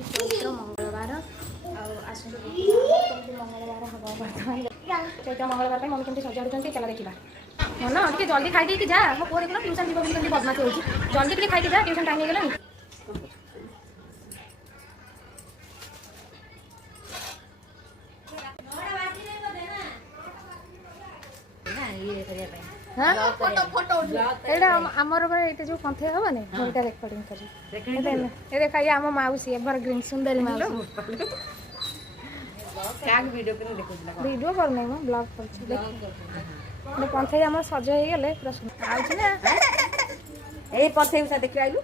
चैत्र मंगलवार आस मंगलवार हम बर्तमान चैत्र मंगलवार मम्मी केमती सजाड़ुंट चला देखा मन टे जल्दी खाई जा मो पुआ देखना ट्यूशन जीव केमती बदमाश हो जल्दी टे खाई जा ट्यूशन टाइम हो आमर जो पंथे हम ना रेकर्डिंग कर देखा आम मौसी एवरग्रीन सुंदरी मौसी वीडियो करना मो ब्लॉग कर पंथे आम सज हो गले पूरा पंथे देख आइलु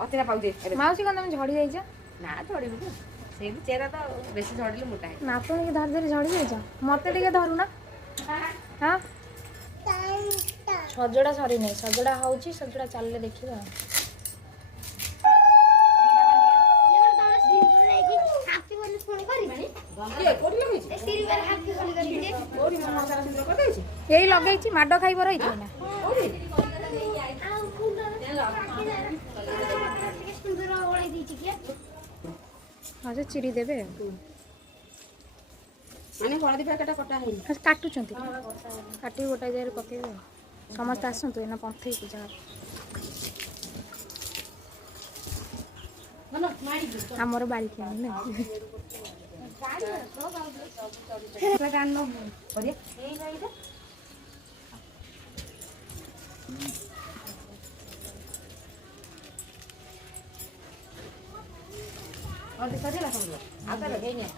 अचरा पाउजे मौसी कौन तुम झड़ी जाइछ ना झड़बू से चेहरा तो बेसी झड़ले मोटा है नातुणी की धर धरी झड़ी जाइछ मते टिके धरुना हाँ सजड़ा सरी नहीं सजड़ा होची सजड़ा चलले देखिबा यही लगे माड खाइब रही ना हाँ चिड़ी देवे माने हळदी पैकेट कटा है काटुचंती काटी गोटा जाय पकेबे समस्त आसंतु एना पंथई पूजा हमर बाड़ी के ना गान न करे एई जाइदा और देखा देला सब आता लगे ने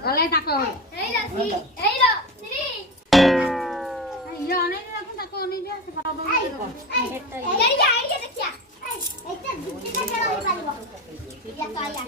गले ताको एई रसी एई रो श्री यो अने रखु ताको अने जे से पटा दो एई आइडिया देखिया एटा दुटी का चलो पारिबो या तो आया